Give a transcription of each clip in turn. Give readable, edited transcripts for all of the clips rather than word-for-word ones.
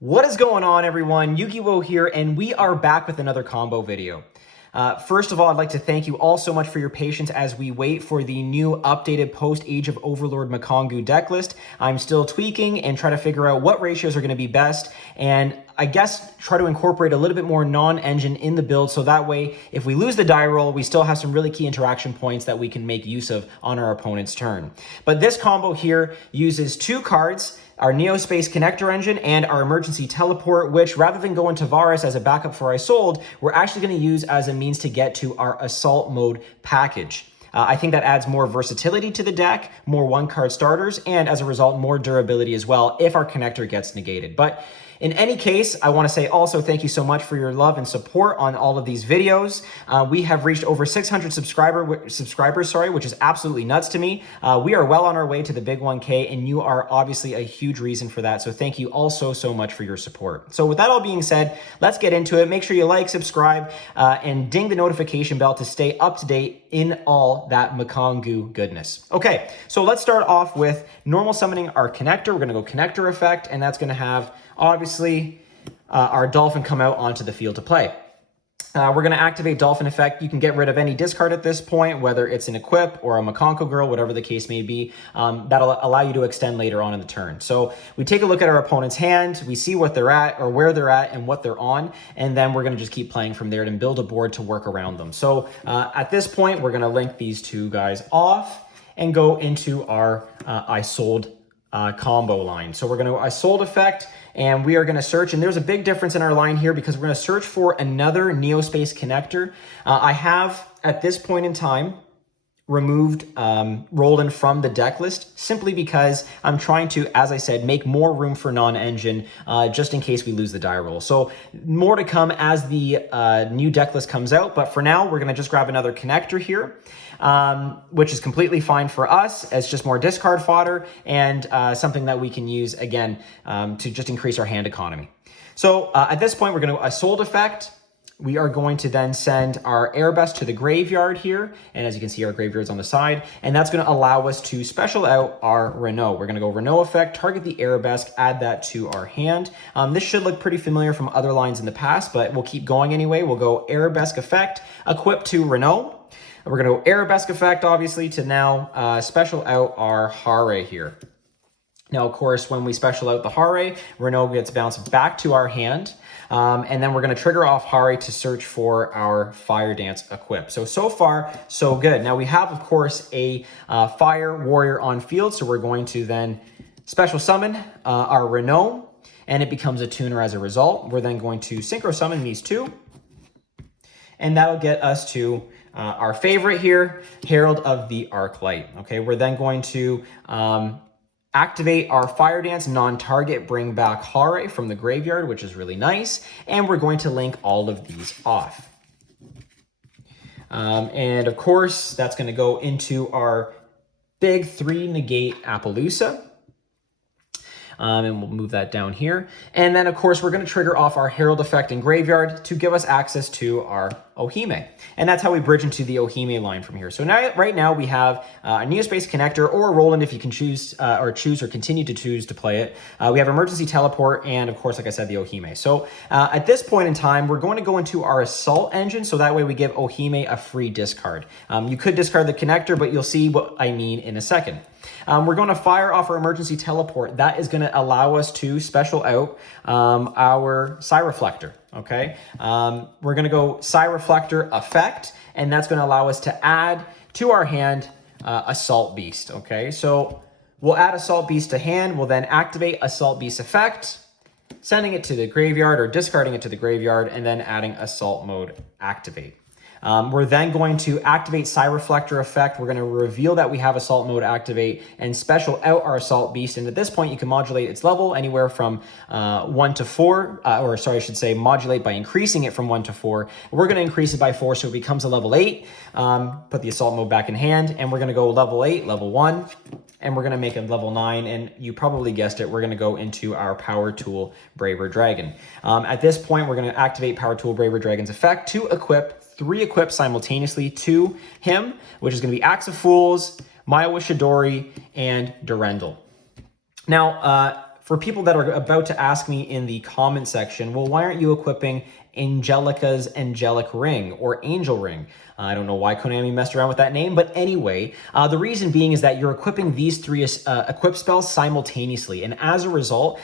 What is going on, everyone? Yu-Gi-Oh here, and we are back with another combo video. First of all, I'd like to thank you all so much for your patience as we wait for the new updated post-Age of Overlord Mikankguu deck list. I'm still tweaking and trying to figure out what ratios are going to be best, and I guess try to incorporate a little bit more non-engine in the build, so that way, if we lose the die roll, we still have some really key interaction points that we can make use of on our opponent's turn. But this combo here uses two cards, our Neospace Connector Engine and our Emergency Teleport, which rather than go into Varus as a backup for Isolde, we're actually going to use as a means to get to our Assault Mode package. I think that adds more versatility to the deck, more one-card starters, and as a result, more durability as well if our connector gets negated. But in any case, I want to say also thank you so much for your love and support on all of these videos. We have reached over 600 subscribers, which is absolutely nuts to me. We are well on our way to the big 1K, and you are obviously a huge reason for that. So thank you all so much for your support. So with that all being said, let's get into it. Make sure you like, subscribe, and ding the notification bell to stay up to date in all that Mikankguu goodness. Okay, so let's start off with normal summoning our connector. We're going to go connector effect, and that's going to have obviously our Dolphin come out onto the field to play. We're going to activate Dolphin effect. You can get rid of any discard at this point, whether it's an equip or a Mikankguu girl, whatever the case may be. That'll allow you to extend later on in the turn. So we take a look at our opponent's hand, we see what they're at or where they're at and what they're on, and then we're going to just keep playing from there and build a board to work around them. So at this point, we're going to link these two guys off and go into our Isolde combo line. So we're going to Isolde effect, and we are going to search, and there's a big difference in our line here because we're going to search for another Neospace connector. I have, at this point in time, removed Roland from the deck list simply because I'm trying to, as I said, make more room for non-engine just in case we lose the die roll. So more to come as the new deck list comes out, but for now we're going to just grab another connector here, which is completely fine for us as just more discard fodder and something that we can use again to just increase our hand economy. So at this point we're going to Isolde effect. We are going to then send our Arabesque to the graveyard here. And as you can see, our graveyard's on the side. And that's going to allow us to special out our Renault. We're going to go Renault effect, target the Arabesque, add that to our hand. This should look pretty familiar from other lines in the past, but we'll keep going anyway. We'll go Arabesque effect, equip to Renault. We're going to go Arabesque effect, obviously, to now special out our Hare here. Now, of course, when we special out the Hare, Renault gets bounced back to our hand. And then we're going to trigger off Hare to search for our Fire Dance equip. So far, so good. Now we have, of course, a Fire Warrior on field. So we're going to then special summon our Renault, and it becomes a tuner as a result. We're then going to synchro summon these two. And that'll get us to our favorite here, Herald of the Arclight. Okay, we're then going to activate our Fire Dance non-target, bring back Hare from the graveyard, which is really nice. And we're going to link all of these off. And of course, that's going to go into our big 3 negate Appaloosa. And we'll move that down here. And then, of course, we're going to trigger off our Herald effect in graveyard to give us access to our Ohime. And that's how we bridge into the Ohime line from here. So now, right now, we have a Neospace Connector or a Roland if you can choose or continue to choose to play it. We have Emergency Teleport and, of course, like I said, the Ohime. So at this point in time, we're going to go into our Assault Engine, so that way we give Ohime a free discard. You could discard the Connector, but you'll see what I mean in a second. We're going to fire off our Emergency Teleport. That is going to allow us to special out our Psyreflector, okay? We're going to go Psyreflector effect, and that's going to allow us to add to our hand Assault Beast, okay? So we'll add Assault Beast to hand. We'll then activate Assault Beast effect, sending it to the graveyard or discarding it to the graveyard, and then adding Assault Mode activate. We're then going to activate Psyreflector effect. We're going to reveal that we have Assault Mode activate and special out our Assault Beast. And at this point, you can modulate its level anywhere from 1 to 4, or sorry, I should say modulate by increasing it from 1 to 4. We're going to increase it by 4, so it becomes a level 8. Put the Assault Mode back in hand, and we're going to go level 8, level 1, and we're going to make it level 9. And you probably guessed it, we're going to go into our Power Tool Braver Dragon. At this point, we're going to activate Power Tool Braver Dragon's effect to equip 3 equips simultaneously to him, which is going to be Axe of Fools, Maya Wishadori, and Durendal. Now, for people that are about to ask me in the comment section, well, why aren't you equipping Angelica's Angelic Ring or Angel Ring? I don't know why Konami messed around with that name, but anyway, the reason being is that you're equipping these three equip spells simultaneously, and as a result,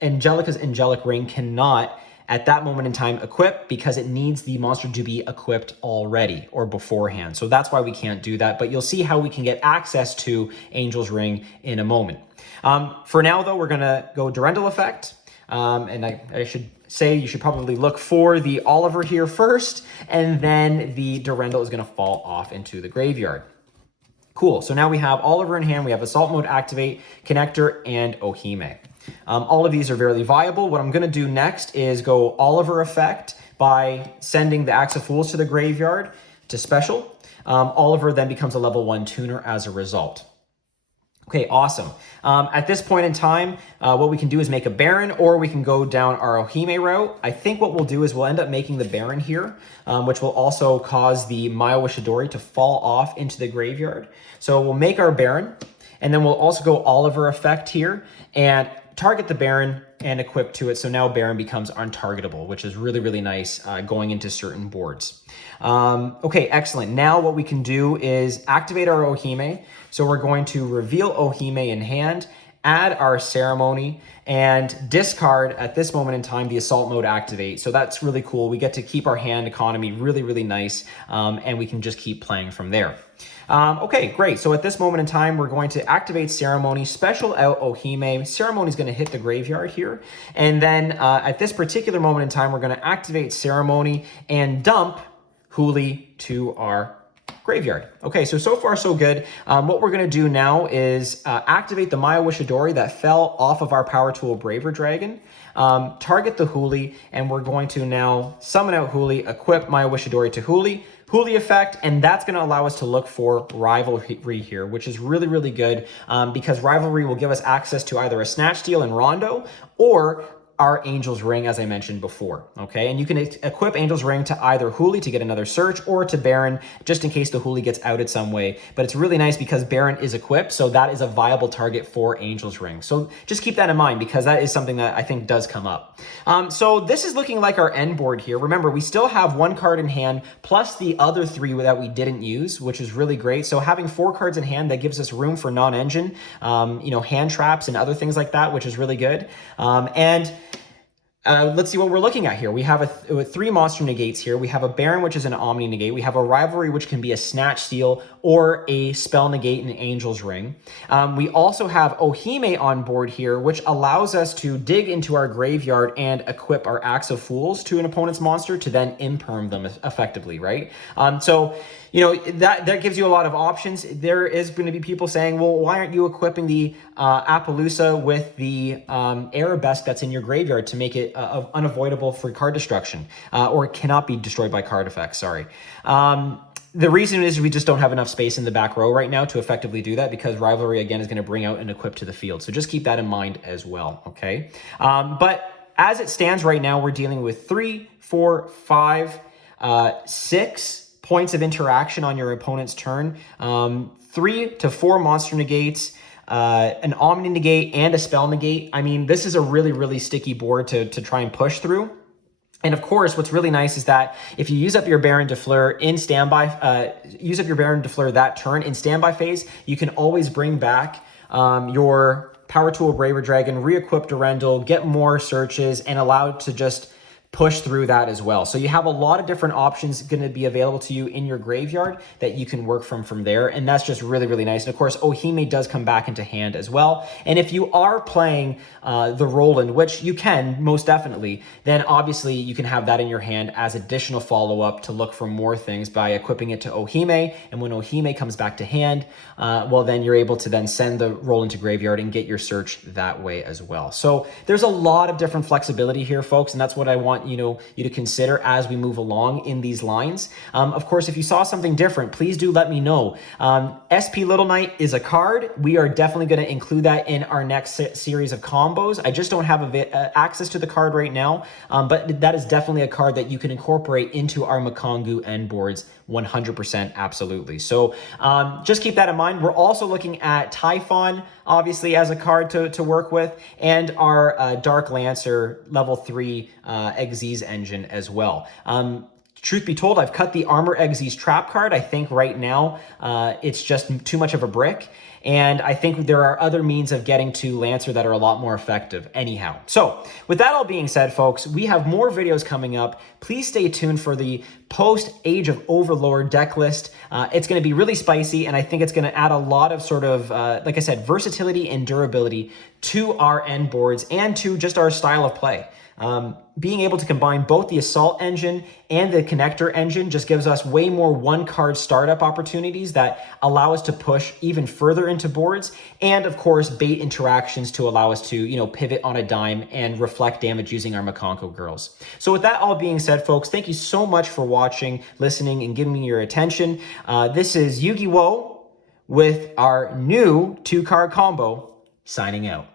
Angelica's Angelic Ring cannot at that moment in time equip because it needs the monster to be equipped already or beforehand. So that's why we can't do that, but you'll see how we can get access to Angel's Ring in a moment. For now though, we're gonna go Durendal effect. And I should say you should probably look for the Oliver here first, and then the Durendal is gonna fall off into the graveyard. Cool, so now we have Oliver in hand, we have Assault Mode Activate, Connector, and Ohime. All of these are very viable. What I'm gonna do next is go Oliver effect by sending the Axe of Fools to the graveyard to special. Oliver then becomes a level 1 tuner as a result. Okay, awesome. At this point in time, what we can do is make a Baron, or we can go down our Ohime route. I think what we'll do is we'll end up making the Baron here, which will also cause the Maiwa Shidori to fall off into the graveyard. So we'll make our Baron, and then we'll also go Oliver effect here, and target the Baron and equip to it. So now Baron becomes untargetable, which is really, really nice going into certain boards. Okay, excellent. Now what we can do is activate our Ohime. So we're going to reveal Ohime in hand, add our Ceremony, and discard at this moment in time the Assault Mode Activate. So that's really cool. We get to keep our hand economy really, really nice, and we can just keep playing from there. Okay, great. So at this moment in time, we're going to activate Ceremony, special out Ohime. Ceremony is going to hit the graveyard here. And then at this particular moment in time, we're going to activate Ceremony and dump Huli to our graveyard. Okay, so far so good. What we're going to do now is activate the Maiwa Shidori that fell off of our Power Tool Braver Dragon, target the Huli, and we're going to now summon out Huli, equip Maiwa Shidori to Huli effect, and that's going to allow us to look for Rivalry here, which is really, really good because Rivalry will give us access to either a Snatch Steal and Rondo or our Angel's Ring, as I mentioned before, okay? And you can equip Angel's Ring to either Huli to get another search or to Baron, just in case the Huli gets outed some way. But it's really nice because Baron is equipped, so that is a viable target for Angel's Ring. So just keep that in mind because that is something that I think does come up. So this is looking like our end board here. Remember, we still have one card in hand plus the other three that we didn't use, which is really great. So having 4 cards in hand, that gives us room for non-engine, hand traps and other things like that, which is really good. Let's see what we're looking at here. We have 3 monster negates here. We have a Baron, which is an Omni negate. We have a Rivalry, which can be a Snatch Steal or a Spell negate in Angel's Ring. We also have Ohime on board here, which allows us to dig into our graveyard and equip our Axe of Fools to an opponent's monster to then imperm them effectively, right? That gives you a lot of options. There is going to be people saying, well, why aren't you equipping the Appaloosa with the Arabesque that's in your graveyard to make it unavoidable for card destruction, or it cannot be destroyed by card effects, sorry. The reason is we just don't have enough space in the back row right now to effectively do that because Rivalry, again, is going to bring out an equip to the field. So just keep that in mind as well, okay? But as it stands right now, we're dealing with 3, 4, 5, 6 points of interaction on your opponent's turn, 3 to 4 monster negates, an Omni negate, and a Spell negate. I mean, this is a really, really sticky board to try and push through. And of course, what's really nice is that if you use up your Baron de Fleur in standby, that turn in standby phase, you can always bring back your Power Tool Braver Dragon, re-equip Durendal, get more searches, and allow it to just push through that as well. So you have a lot of different options going to be available to you in your graveyard that you can work from there. And that's just really, really nice. And of course, Ohime does come back into hand as well. And if you are playing the Roland, which you can most definitely, then obviously you can have that in your hand as additional follow-up to look for more things by equipping it to Ohime. And when Ohime comes back to hand, well, then you're able to then send the Roland to graveyard and get your search that way as well. So there's a lot of different flexibility here, folks. And that's what I want you to consider as we move along in these lines. Of course, if you saw something different, please do let me know. SP Little Knight is a card. We are definitely going to include that in our next series of combos. I just don't have access to the card right now, but that is definitely a card that you can incorporate into our Mikankguu end boards 100% absolutely. So just keep that in mind. We're also looking at Typhon, obviously, as a card to work with, and our Dark Lancer level 3 Xyz engine as well. Truth be told, I've cut the Armor Xyz trap card. I think right now it's just too much of a brick. And I think there are other means of getting to Lancer that are a lot more effective anyhow. So with that all being said, folks, we have more videos coming up. Please stay tuned for the post Age of Overlord deck list. It's going to be really spicy, and I think it's going to add a lot of sort of, like I said, versatility and durability to our end boards and to just our style of play. Being able to combine both the Assault engine and the Connector engine just gives us way more one-card startup opportunities that allow us to push even further into boards, and of course bait interactions to allow us to, you know, pivot on a dime and reflect damage using our Mikankguu girls. So with that all being said, folks, thank you so much for watching, listening, and giving me your attention. This is Yu-Gi-Oh! With our new 2-card combo, signing out.